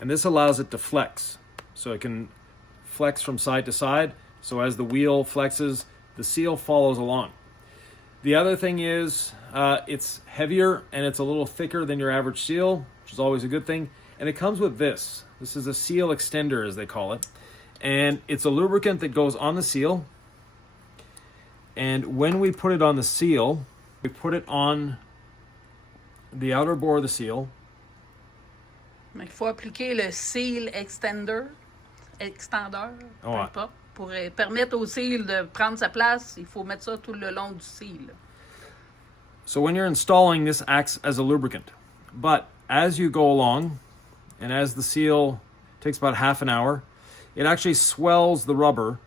And this allows it to flex. So it can flex from side to side. So as the wheel flexes, the seal follows along. The other thing is it's heavier and it's a little thicker than your average seal, which is always a good thing. And it comes with this. This is a seal extender, as they call it. And it's a lubricant that goes on the seal. And when we put it on the seal, we put it on the outer bore of the seal. Il faut appliquer le seal extender, peu importe, pour permettre au seal de prendre sa place. Il faut mettre ça tout le long du seal. So when you're installing, this acts as a lubricant. But as you go along, and as the seal takes about half an hour, it actually swells the rubber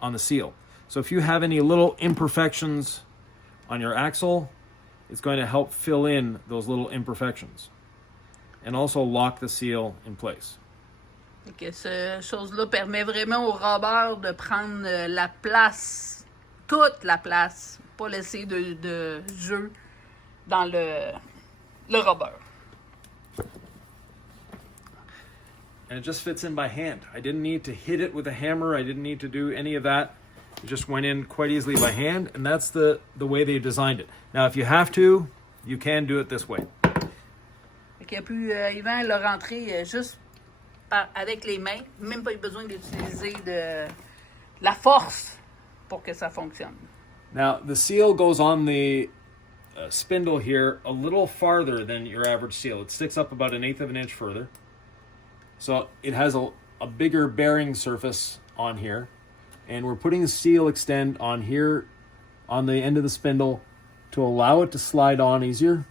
on the seal. So if you have any little imperfections on your axle, it's going to help fill in those little imperfections and also lock the seal in place. Et que cette chose-là permet vraiment au rubber de prendre la place, toute la place, pas laisser de jeu dans le rubber. And it just fits in by hand. I didn't need to hit it with a hammer. I didn't need to do any of that. It just went in quite easily by hand, and that's the way they designed it. Now, if you have to, you can do it this way. Il a pu, Yvan l'a rentré juste avec les mains, même pas eu besoin d'utiliser de la force pour que ça fonctionne. Now, the seal goes on the spindle here a little farther than your average seal. It sticks up about 1/8 of an inch further. So it has a bigger bearing surface on here. And we're putting the seal extend on here on the end of the spindle to allow it to slide on easier.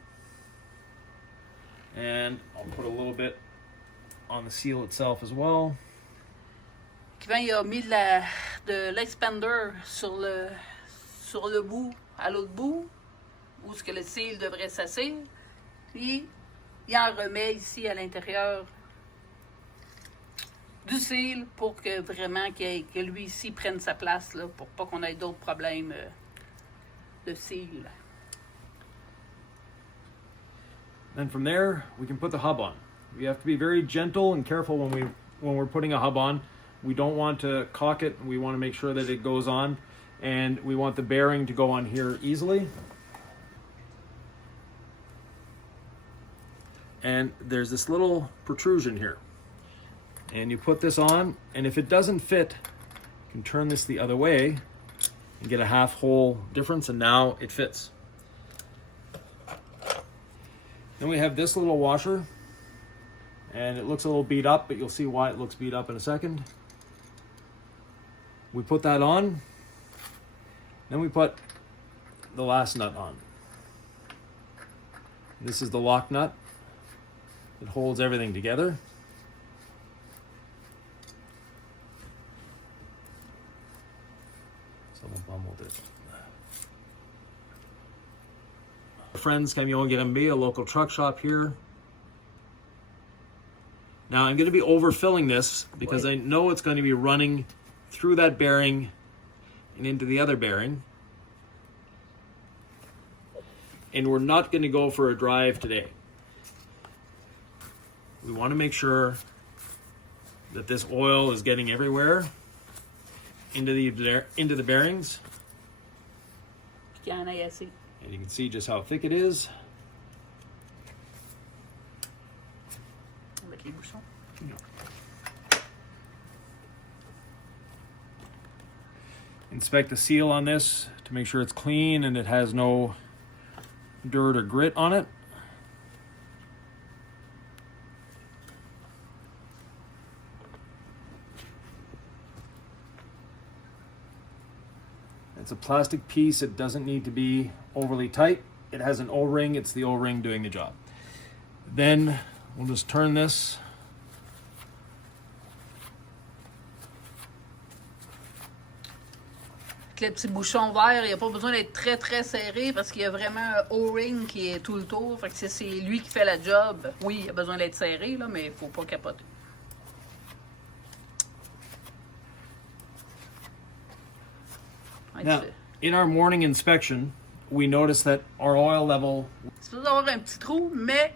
And I'll put a little bit on the seal itself as well. Yvan il a mis de l'expander sur le bout, à l'autre bout, où ce que le seal devrait s'asseoir. Puis il en remet ici à l'intérieur du seal pour que vraiment que lui ici prenne sa place là, pour pas qu'on ait d'autres problèmes de seal. Then from there, we can put the hub on. We have to be very gentle and careful when we're putting a hub on. We don't want to caulk it. We want to make sure that it goes on, and we want the bearing to go on here easily. And there's this little protrusion here. And you put this on, and if it doesn't fit, you can turn this the other way and get a half hole difference, and now it fits. Then we have this little washer, and it looks a little beat up, but you'll see why it looks beat up in a second. We put that on, then we put the last nut on. This is the lock nut. It holds everything together. Friends, Camion Granby, a local truck shop here. Now I'm going to be overfilling this because I know it's going to be running through that bearing and into the other bearing. And we're not going to go for a drive today. We want to make sure that this oil is getting everywhere into the bearings. And you can see just how thick it is. Avec les bouchons. Inspect the seal on this to make sure it's clean and it has no dirt or grit on it. It's a plastic piece. It doesn't need to be overly tight. It has an O-ring. It's the O-ring doing the job. Then we'll just turn this. Avec le petit bouchon vert, il n'y a pas besoin d'être très très serré parce qu'il y a vraiment un O-ring qui est tout le tour. Fait que c'est lui qui fait la job. Oui, il a besoin d'être serré, là, mais il ne faut pas capoter. Now, in our morning inspection, we noticed that our oil level... C'est supposé avoir un petit trou, mais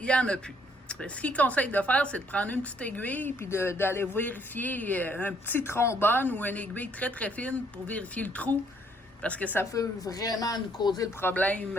il n'y en a plus. Ce qu'il conseille de faire, c'est de prendre une petite aiguille puis d'aller vérifier un petit trombone ou une aiguille très très fine pour vérifier le trou parce que ça peut vraiment nous causer le problème